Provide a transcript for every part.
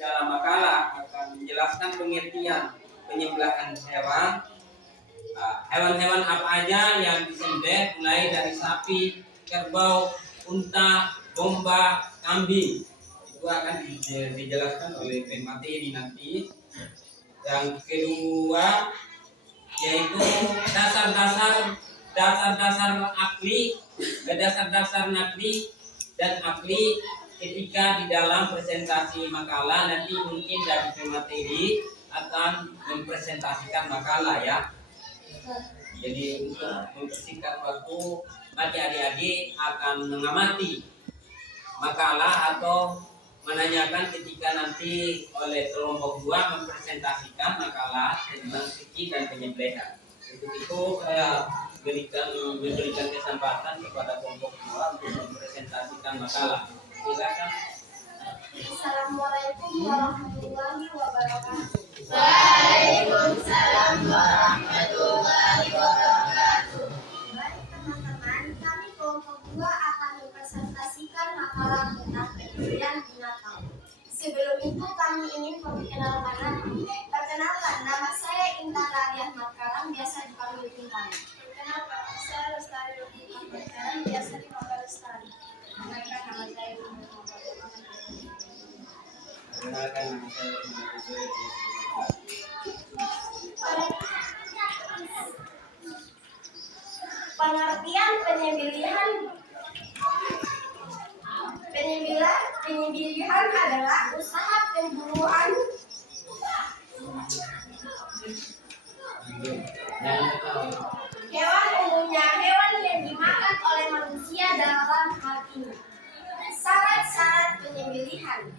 dalam makalah akan menjelaskan pengertian penyembelihan hewan. Hewan-hewan apa aja yang disembelih, mulai dari sapi, kerbau, unta, domba, kambing. Itu akan dijelaskan oleh pemateri nanti. Yang kedua yaitu dasar-dasar akli, dasar-dasar nakli dan akli ketika di dalam presentasi makalah. Nanti mungkin dari pemateri akan mempresentasikan makalah ya. Jadi untuk mempersingkat waktu, bagi adik-adik akan mengamati makalah atau menanyakan ketika nanti oleh kelompok 2 mempresentasikan makalah tentang fikih dan penyembelihan. Untuk itu saya memberikan kesempatan kepada kelompok 2 untuk mempresentasikan makalah. Silakan. Assalamualaikum warahmatullahi wabarakatuh. Waalaikumsalam warahmatullahi wabarakatuh. Baik teman-teman, kami kelompok 2 akan mempresentasikan makalah tentang penyembelihan binatang. Sebelum itu kami ingin memperkenalkan diri. Perkenalkan, nama saya Intan Raliah Makaram, biasa dipanggil Intan. Perkenalkan, saya Lestari Rukin Makaram, biasa dipanggil Lestari. Perkenalkan, nama saya Intan Raliah. Perkenalkan, nama saya Pengertian penyembelihan adalah usaha pemburuan hewan, umumnya hewan yang dimakan oleh manusia dalam hal ini. Syarat-syarat penyembelihan.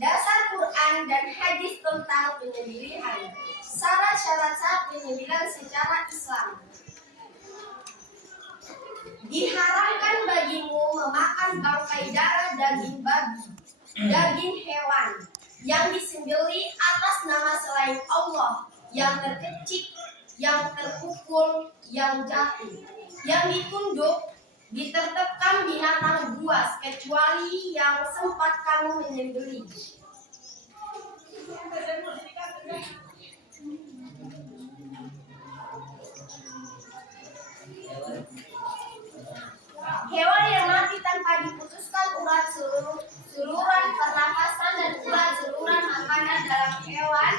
Dasar Quran dan hadis tentang penyembelihan. Syarat-syarat penyembelihan secara Islam. Diharamkan bagimu memakan bangkai darah daging babi, daging hewan yang disembelih atas nama selain Allah, yang terkecik, yang terpukul, yang jatuh, yang ditunduk, ditertibkan binatang buas kecuali yang sempat kamu menyembelih. Hewan yang mati tanpa diputuskan urat saluran pernafasan dan urat saluran makanan dalam hewan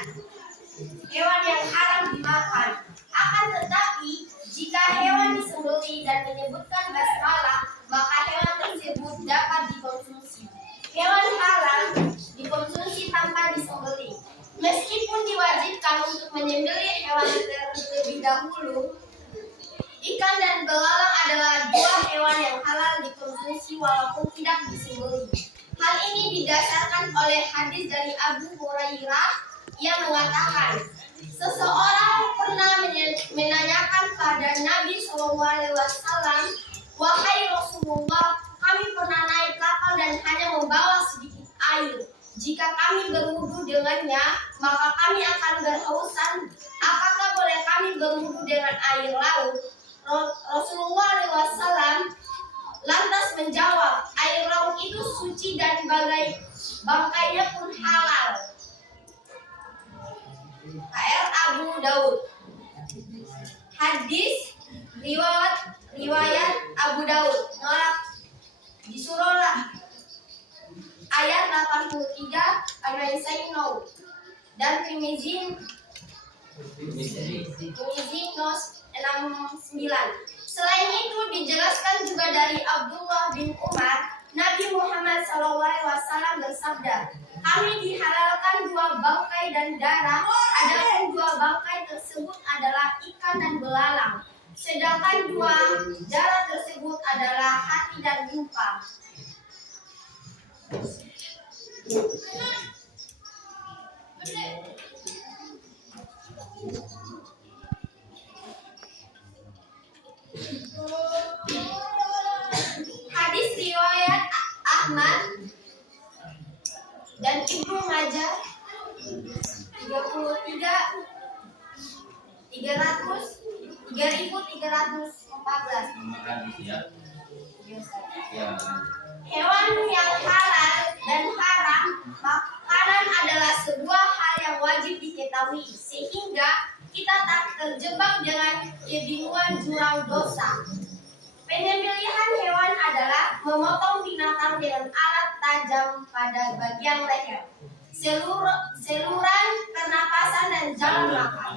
yang haram dimakan. Akan tetapi, jika hewan disembelih dan menyebutkan basmalah, maka hewan tersebut dapat dikonsumsi. Hewan halal dikonsumsi tanpa disembelih. Meskipun diwajibkan untuk menyembelih hewan terlebih dahulu, ikan dan belalang adalah 2 hewan yang halal dikonsumsi walaupun tidak disembelih. Hal ini didasarkan oleh hadis dari Abu Hurairah yang mengatakan, seseorang pernah menanyakan pada Nabi SAW, "Wahai Rasulullah, kami pernah naik kapal dan hanya membawa sedikit air. Jika kami berwudu dengannya, maka kami akan berhausan. Apakah boleh kami berwudu dengan air laut?" Rasulullah SAW lantas menjawab, air laut itu suci dan bangkainya pun halal. HR Abu Daud. Hadis riwayat Abu Daud, nolak di surah ayat 83 An-Naisai dan Tirmizi nos 69. Selain itu dijelaskan juga dari Abdullah bin Umar, Nabi Muhammad SAW bersabda, kami dihalalkan 2 bangkai dan darah, adapun 2 bangkai tersebut adalah ikan dan belalang, sedangkan 2 darah tersebut adalah hati dan limpa. Hadis riwayat Ahmad dan Ibnu Majah 3314. Hewan yang halal dan haram makanan adalah wajib diketahui sehingga kita tak terjebak dengan kebingungan jurang dosa. Penyembelihan hewan adalah memotong binatang dengan alat tajam pada bagian leher, saluran pernapasan dan jalan makan,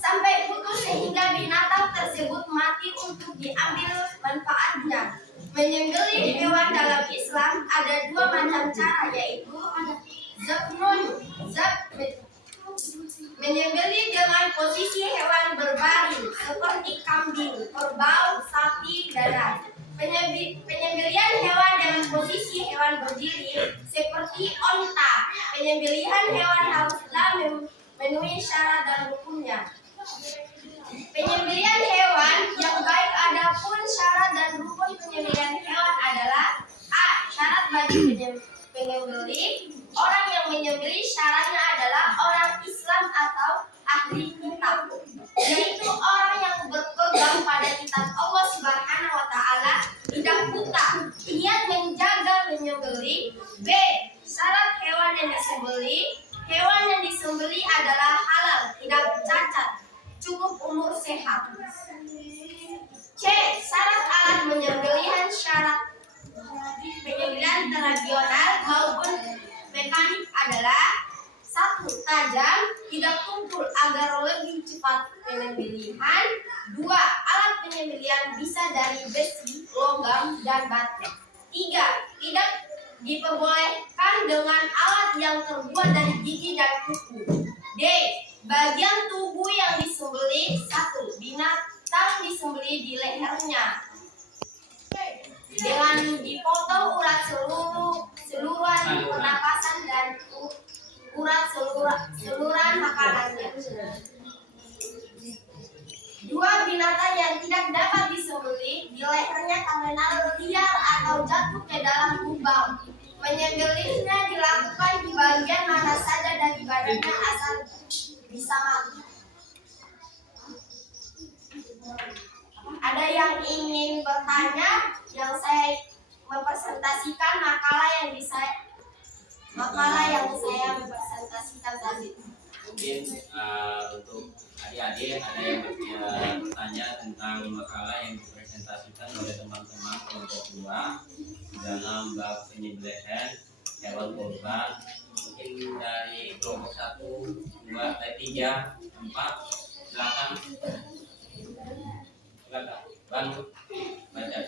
sampai putus sehingga binatang tersebut mati untuk diambil manfaatnya. Menyembelih hewan dalam Islam ada dua macam cara, yaitu menyembelih dengan posisi hewan berbaring seperti kambing, kerbau, sapi, dan penyembelihan hewan dengan posisi hewan berdiri seperti onta. Penyembelihan hewan haruslah memenuhi syarat dan rukunnya. Penyembelihan hewan yang baik adapun syarat dan rukun penyembelihan hewan adalah: A. Syarat bagi penyembelih. Orang yang menyembelih syaratnya adalah orang Islam atau ahli kitab, yaitu orang yang berpegang pada kitab Allah Subhanahu wa taala, tidak buta, niat menjaga menyembelih. B. Syarat hewan yang disembelih. Hewan yang disembelih adalah halal, tidak cacat, cukup umur sehat. C. Syarat alat penyembelihan. Syarat penyembelihan tradisional maupun mekanik adalah: 1. Tajam, tidak tumpul agar lebih cepat penyembelihan. 2. Alat penyembelihan bisa dari besi, logam, dan batu. 3. Tidak diperbolehkan dengan alat yang terbuat dari gigi dan kuku. D. Bagian tubuh yang disembelih. 1. Binatang disembelih di lehernya dengan dipotong urat seluruhan pernapasan dan urat seluruhan makanannya. 2. Binatang yang tidak dapat disembelih di lehernya karena liar atau jatuh ke dalam lubang. Menyembelihnya dilakukan di bagian mana saja dari badannya asal bisa mati. Ada yang ingin bertanya? Yang saya mempresentasikan makalah yang saya mempresentasikan tadi. Mungkin untuk adik-adik ada yang bertanya tentang makalah yang dipresentasikan oleh teman-teman kelompok 2 dalam bab penyembelihan hewan kurban. Mungkin dari kelompok 1, 2, 3, 4, silakan. Bantu baca.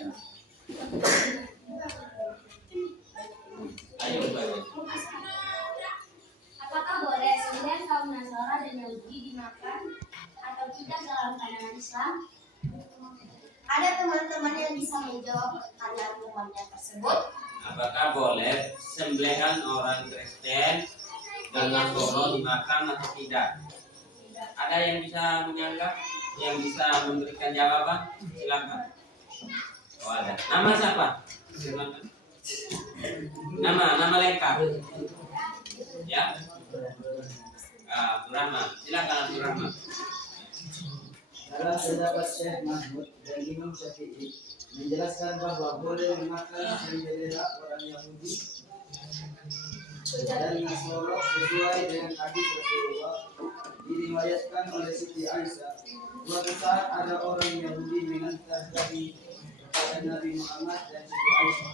Ayo baca. Apakah boleh sembelihan kaum Nasara dan Yahudi dimakan atau tidak dalam pandangan Islam? Ada teman-teman yang bisa menjawab pertanyaan tersebut. Apakah boleh sembelihan orang Kristen dan Nasrani dimakan atau tidak? Ada yang bisa menyanggah, yang bisa memberikan jawaban? Silakan. Oh, ada. Nama siapa? Silakan. Nama lengkap. Ya. Abdurrahman. Silakan Abdurrahman. Dalam pendapat Syekh Mahmud dan Imam Syafi'i menjelaskan bahwa boleh memakan sembelihan orang Yahudi dan Nasrani sesuai dengan hadis Rasulullah. Diriwayatkan oleh Siti Aisyah, suatu saat ada orang Yahudi mengantar daging kepada Nabi Muhammad dan Siti Aisyah.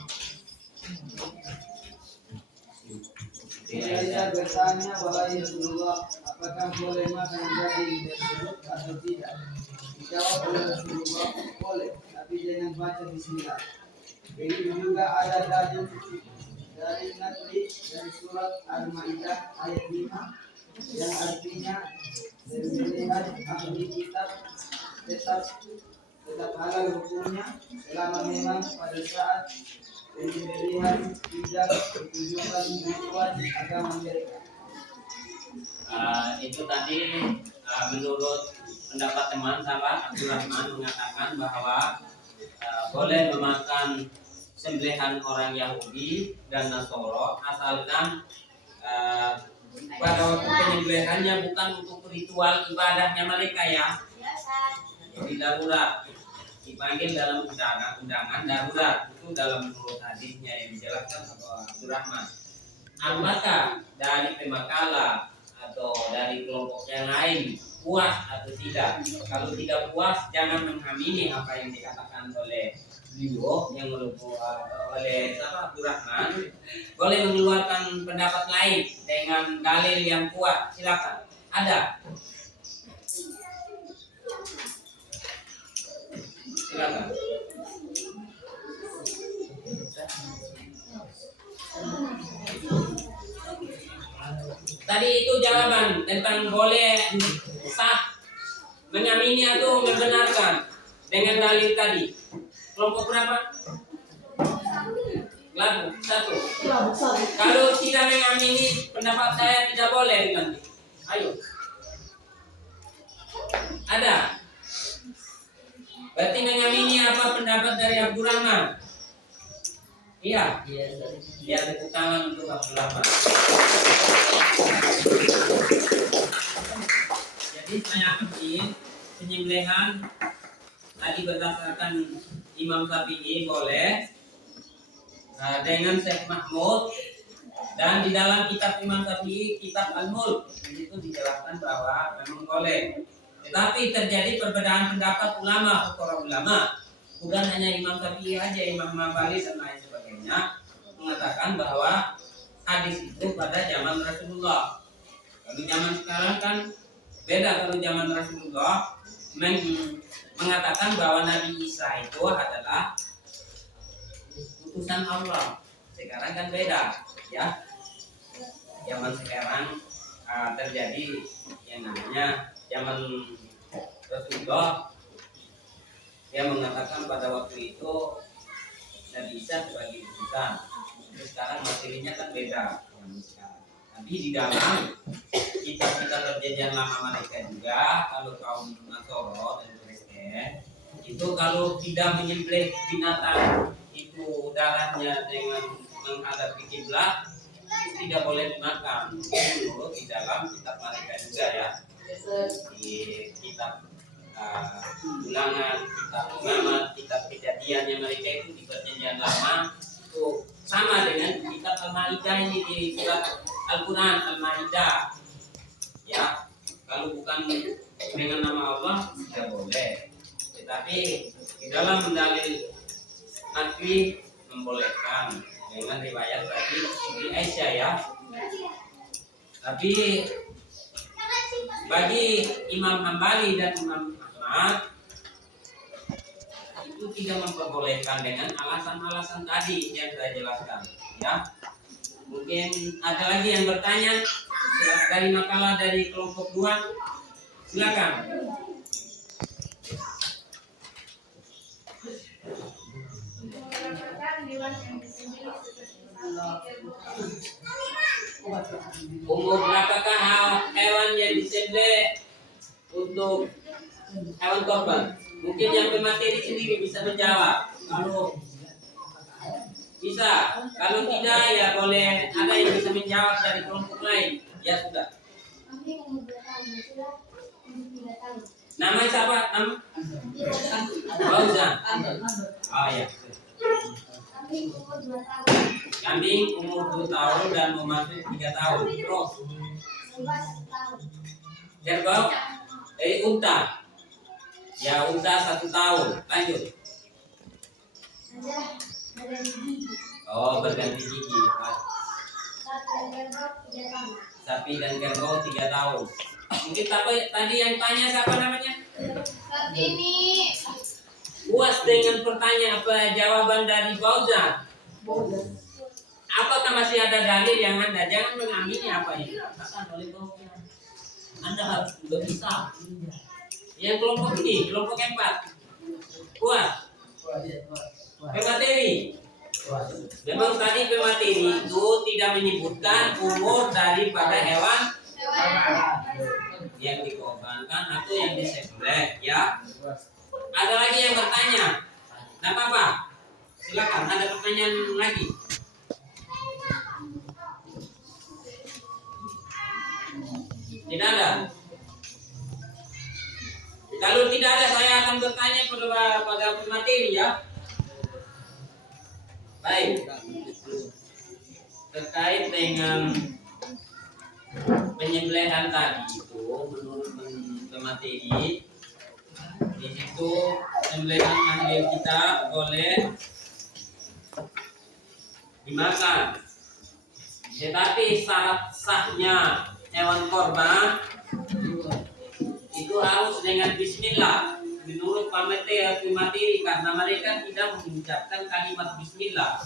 Siti Aisyah bertanya, wahai Rasulullah, apakah boleh makan daging tersebut atau tidak? Dijawab oleh Rasulullah, boleh, tapi jangan baca bismillah. Begitu juga ada dalil dari Nabi dari surat Al-Maidah ayat 5 yang artinya sembelihan ahli kitab tetap halal hukumnya selama memang pada saat penyembelihan tidak ditujukan tujuan agama mereka. Itu tadi menurut pendapat teman sahabat Abdurrahman mengatakan bahwa boleh memakan sembelihan orang Yahudi dan Nasoro asalkan pada waktu penyembelihannya bukan untuk ritual ibadahnya mereka ya. Jadi darurat dipanggil dalam undangan darurat itu dalam menurut hadisnya yang dijelaskan oleh Abdurrahman. Apakah dari pemakala atau dari kelompok yang lain puas atau tidak. Kalau tidak puas, jangan mengamini apa yang dikatakan oleh beliau yang oleh Abdul Rahman. Boleh mengeluarkan pendapat lain dengan dalil yang kuat, silakan. Ada? Silakan. Tadi itu jawaban tentang boleh sah mengamini atau membenarkan dengan dalil tadi. Kelompok berapa? Lagu satu. Kalau tidak mengamini pendapat saya tidak boleh nanti. Ayo. Ada? Berarti mengamini apa pendapat dari Abdul Rahman? Iya. Ya, tepuk tangan untuk Abdul Rahman. Jadi saya ambil penyembelihan tadi berdasarkan Imam Syafi'i boleh dengan Syekh Mahmud, dan di dalam kitab Imam Syafi'i, kitab Al-Mulk, di situ dijelaskan bahwa memang boleh. Tetapi terjadi perbedaan pendapat ulama, para ulama, bukan hanya Imam Syafi'i aja, Imam Mambali dan lain sebagainya mengatakan bahwa hadis itu pada zaman Rasulullah. Kalau zaman sekarang kan beda. Kalau zaman Rasulullah mengatakan bahwa Nabi Isa itu adalah utusan Allah. Sekarang kan beda, ya. Zaman sekarang terjadi yang namanya zaman Rasulullah, yang mengatakan pada waktu itu Nabi Isa sebagai utusan. Terus sekarang materinya kan beda. Tapi di dalam kitab-kitab perjanjian lama mereka juga, kalau kaum Nasoro dan Kristen itu kalau tidak menyembelih binatang itu darahnya dengan menghadap ke kiblat tidak boleh dimakan. Itu di dalam kitab mereka juga, ya. Di kitab ulangan, kitab Imamat, kitab kejadiannya mereka itu di perjanjian lama itu sama dengan kitab Al-Maidah ini di surat Al-Quran Al-Maidah, ya. Kalau bukan dengan nama Allah tidak boleh, tetapi di dalam dalil nakli membolehkan dengan riwayat tadi di Aisyah, ya. Tapi bagi Imam Hambali dan Imam Ahmad itu tidak memperbolehkan dengan alasan-alasan tadi yang saya jelaskan, ya. Mungkin ada lagi yang bertanya dari makalah dari kelompok 2, silakan. Umur berapakah hewan yang disembelih untuk hewan korban? Mungkin yang pemateri sendiri bisa menjawab. Kalau bisa, kalau tidak ya boleh ada yang bisa menjawab dari kelompok lain. Ya sudah. Nama siapa? Nama? Fauzan. Oh ya. Kambing umur 2 tahun dan memasuki 3 tahun. Terus. Kerbau? Unta. Ya, unta 1 tahun. Lanjut. Oh, berganti gigi. Sapi dan kerbau 3 tahun. Mungkin tadi yang tanya siapa namanya? Ini Puas dengan pertanyaan jawaban dari Fauzan? Apakah masih ada dalil yang Anda jangan mengamini apa yang dikatakan oleh Fauzan? Anda harus bisa. Yang kelompok ini, kelompok 4. Puas. Pemateri. Memang tadi pemateri itu tidak menyebutkan umur daripada hewan yang dikorbankan atau yang disembelih, ya. Ada lagi yang bertanya? Tidak apa-apa. Silakan, ada pertanyaan lagi. Tidak ada. Kalau tidak ada, saya akan bertanya pada pemateri, ya. Baik. Terkait dengan penyembelihan tadi itu menurut pemateri di situ penyembelihan ahli kita boleh dimakan. Tetapi syarat sahnya hewan korban itu harus dengan bismillah menurut pemateri karena mereka tidak mengucapkan kalimat bismillah.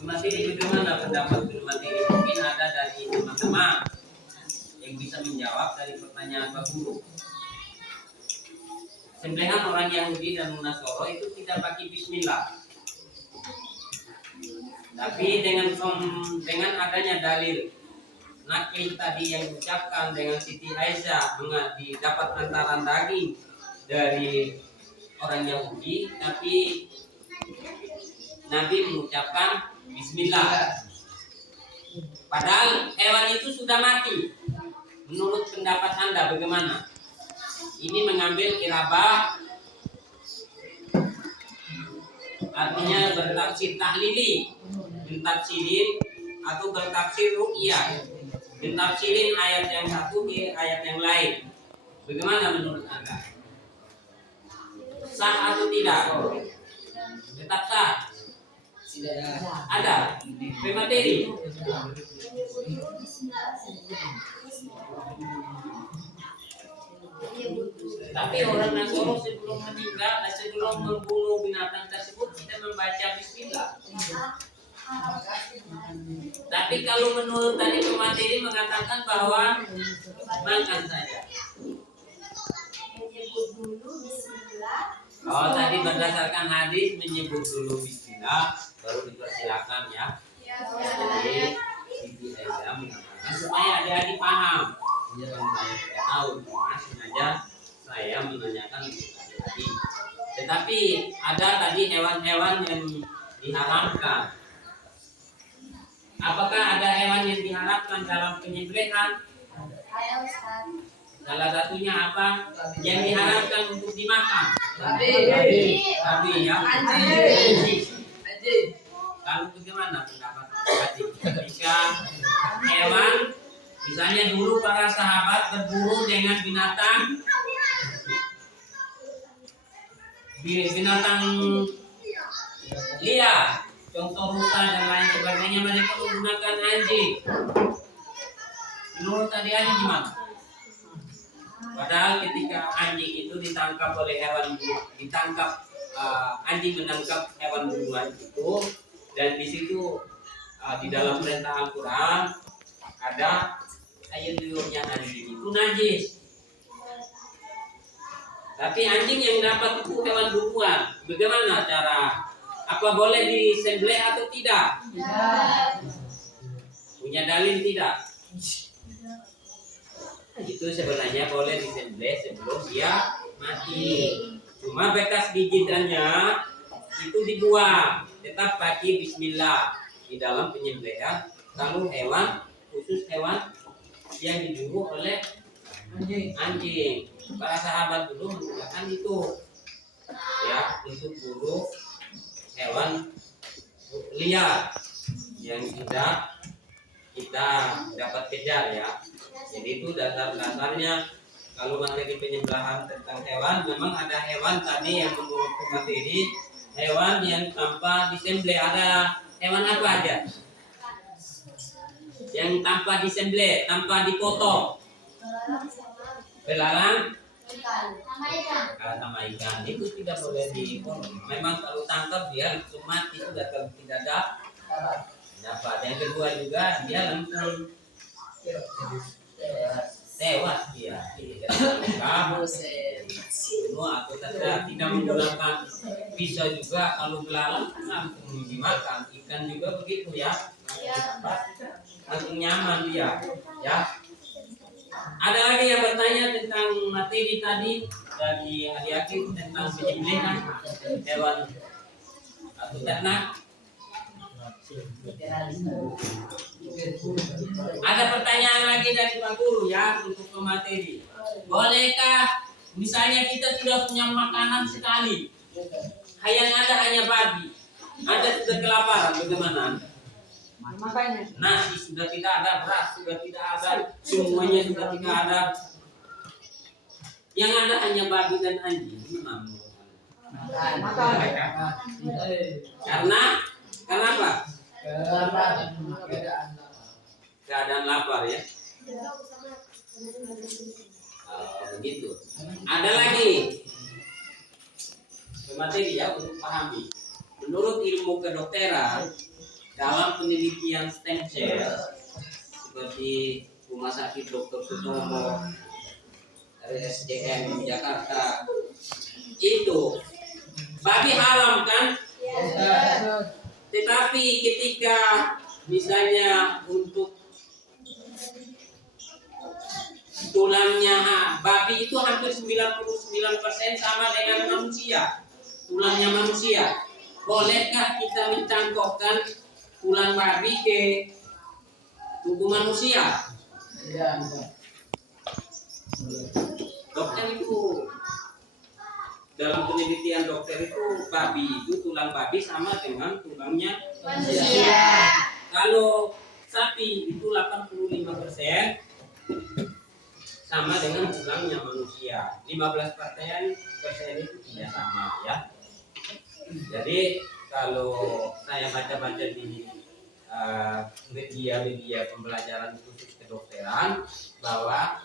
Pemateri bagaimana pendapat pemateri? Mungkin ada dari teman-teman yang bisa menjawab dari pertanyaan Pak Guru. Sembelihan orang Yahudi dan Nasoro itu tidak pakai bismillah. Tapi dengan adanya dalil nakil tadi yang diucapkan dengan Siti Aisyah didapat antaran daging dari orang Yahudi, tapi Nabi mengucapkan bismillah. Padahal hewan itu sudah mati. Menurut pendapat Anda bagaimana? Ini mengambil kirabah, artinya bertafsir tahlili, bertafsirin atau bertafsir ru'yah, bertafsirin ayat yang satu di ayat yang lain. Bagaimana menurut Anda? Sah atau tidak? Tetap sah. Ada pemateri. Tapi orang Nasoro sebelum meninggal, sebelum membunuh binatang tersebut kita membaca bismillah. Tapi kalau menurut tadi pemateri mengatakan bahwa makan saja. Menyebut dulu bismillah. Oh, tadi berdasarkan hadis menyebut dulu bismillah baru dipersilakan ya. Jadi Siti Aisyah mengatakan supaya adik-adik paham. Saya tahu, sengaja saya menanyakan tadi. Tetapi ada tadi hewan-hewan yang diharamkan. Apakah ada hewan yang diharapkan dalam penyembelihan? Ayo Ustaz. Salah satunya apa? Yang diharapkan untuk dimakan. Babi ya. Anjing. Lalu bagaimana pendapat tadi? Ketika hewan, misalnya dulu para sahabat berburu dengan binatang liar, contoh rusa dan lain sebagainya, mereka menggunakan anjing. Menurut adik-adik gimana? Padahal ketika anjing itu ditangkap oleh hewan, anjing menangkap hewan buruan itu, dan di situ di dalam perintah Al-Quran ada ayat liurnya anjing itu najis. Tapi anjing yang dapat itu hewan buruan. Bagaimana cara? Apa boleh disembelih atau tidak? Punya dalil tidak? Itu sebenarnya boleh disembelih sebelum dia mati. Cuma bekas gigitannya itu dibuang. Tetap pakai bismillah di dalam penyembelihan. Kalau hewan, khusus hewan yang diburu oleh anjing. Para sahabat dulu menggunakan itu ya untuk buru hewan liar yang tidak kita dapat kejar ya. Jadi itu dasar-dasarnya. Kalau materi penyembelihan tentang hewan, memang ada hewan tadi yang menurut materi hewan yang tanpa disembelih. Ada hewan apa aja yang tanpa disembelih, tanpa dipotong? Belalang sama ikan itu tidak boleh dipotong. Memang kalau tangkap dia langsung mati sudah, kalau tidak dapat. Yang kedua juga dia langsung tewas dia. Semua atau tidak menggunakan pisau juga. Kalau belalang langsung dimakan. Ikan juga begitu ya. Langsung nyaman dia ya. Ada lagi yang bertanya tentang materi tadi dari adik-adik tentang penyembelihan hewan atau ternak? Ada pertanyaan lagi dari Pak Guru ya untuk pemateri. Bolehkah misalnya kita sudah punya makanan sekali, yang ada hanya babi, Anda sudah kelaparan, bagaimana? Makanya. Nasi sudah tidak ada, beras sudah tidak ada, semuanya sudah tidak ada. Yang ada hanya babi dan anjing. Gimana? Makan. Karena apa? Keadaan Keadaan lapar ya. Begitu. Ada lagi materi ya untuk pahami. Menurut ilmu kedokteran, dalam penelitian stem cell seperti Rumah Sakit Dr. Sutomo, RSCM Jakarta, itu babi haram kan? Tetapi ketika misalnya untuk tulangnya babi itu hampir 99% sama dengan manusia. Tulangnya manusia. Bolehkah kita mencangkokkan tulang babi ke tubuh manusia? Dokter itu dalam penelitian dokter itu babi itu tulang babi sama dengan tulangnya manusia. Kalau sapi itu 85% sama dengan tulangnya manusia. 15% itu tidak sama ya. Jadi kalau saya baca-baca di media pembelajaran khusus kedokteran bahwa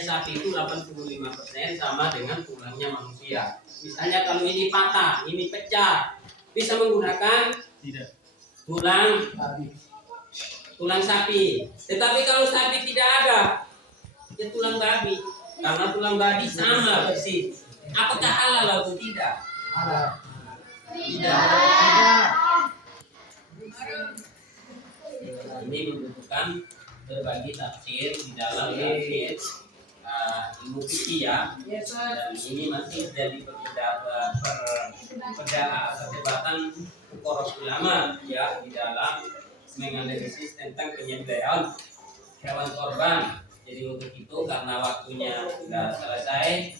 sapi itu 85% sama dengan tulangnya manusia. Misalnya kalau ini patah, ini pecah, bisa menggunakan tulang sapi. Tetapi kalau sapi tidak ada, ya tulang babi. Karena tulang babi sama persis. Apakah halal atau tidak? Tidak. Ini membutuhkan berbagi tafsir di dalam tafsir ilmu fikih ya. Dan ini masih jadi perdebatan para ulama ya di dalam menganalisis tentang penyembelihan hewan korban. Jadi untuk itu karena waktunya sudah selesai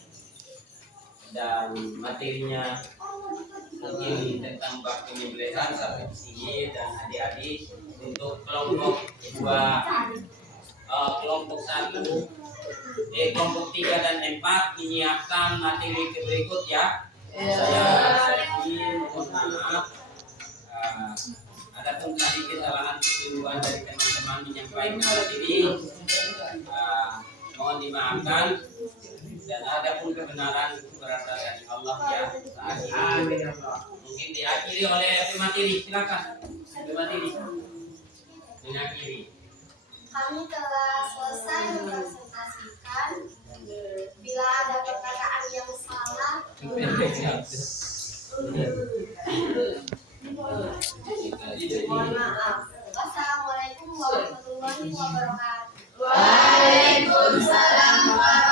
dan materinya mungkin tentang bab penyembelihan sampai di sini, dan adik-adik untuk kelompok 2, kelompok 1, kelompok 3 dan 4 menyiapkan materi berikut ya. Saya ingin mohon maaf ada pun tadi kesalahan keseluruhan dari teman-teman menyampaikan materi, mohon dimaafkan, dan ada pun kebenaran itu berasal dari Allah ya. Mungkin diakhiri oleh pemateri, silakan pemateri mengakhiri. Kami telah selesai mempresentasikan. Bila ada perkataan yang salah, mohon maaf. Wassalamualaikum warahmatullahi wabarakatuh. Waalaikumsalam warahmatullahi